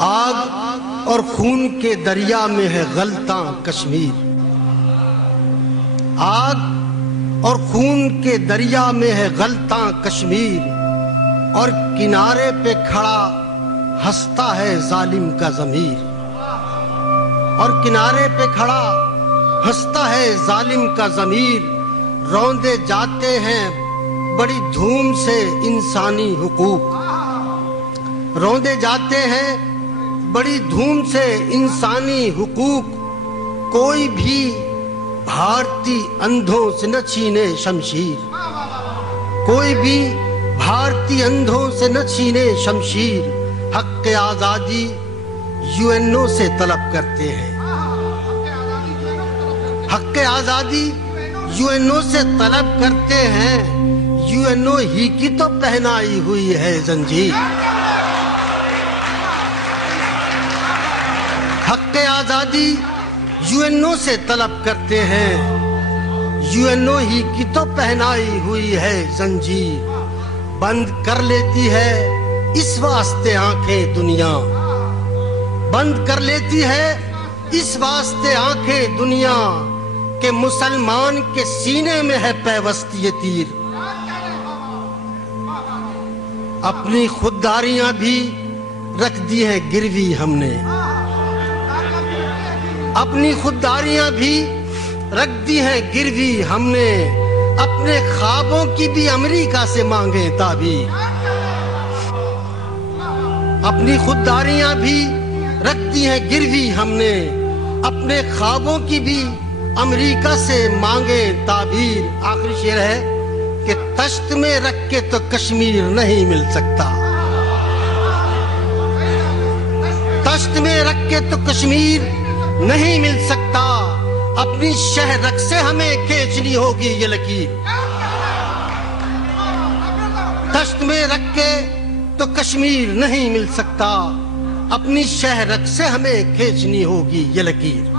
आग और खून के दरिया में है गलता कश्मीर। आग और खून के दरिया में है गलता कश्मीर, और किनारे पे खड़ा हंसता है जालिम का ज़मीर। और किनारे पे खड़ा हंसता है जालिम का ज़मीर। रौंदे जाते हैं बड़ी धूम से इंसानी हुकूक। रौंदे जाते हैं बड़ी धूम से इंसानी हुकूक। कोई भी भारतीय अंधों से न छीने शमशीर। कोई भी भारतीय अंधों से न छीने शमशीर। हक़ आज़ादी यूएनओ से तलब करते हैं। हक़ आज़ादी यूएनओ से तलब करते हैं। यूएनओ ही की तो पहनाई हुई है जंजीर। हक़ आज़ादी यूएनओ से तलब करते हैं। यूएनओ ही की तो पहनाई हुई है जंजीर। बंद कर लेती है इस वास्ते आंखें दुनिया। बंद कर लेती है इस वास्ते आंखें दुनिया, कि मुसलमान के सीने में है पैवस्त ये तीर। अपनी खुददारियां भी रख दी हैं गिरवी हमने। अपनी खुददारियां भी रख दी हैं गिरवी हमने। अपने ख्वाबों की भी अमेरिका से मांगे ताबीर। अपनी खुददारियां भी रख दी हैं गिरवी हमने। अपने ख्वाबों की भी अमेरिका से मांगे ताबीर। आखिरी शेर है कि तश्त में रख के तो कश्मीर नहीं मिल सकता। तश्त में रख के तो कश्मीर नहीं मिल सकता। अपनी शहरक से हमें खींचनी होगी ये लकीर। तश्त में रख के तो कश्मीर नहीं मिल सकता। अपनी शहरक से हमें खींचनी होगी ये लकीर।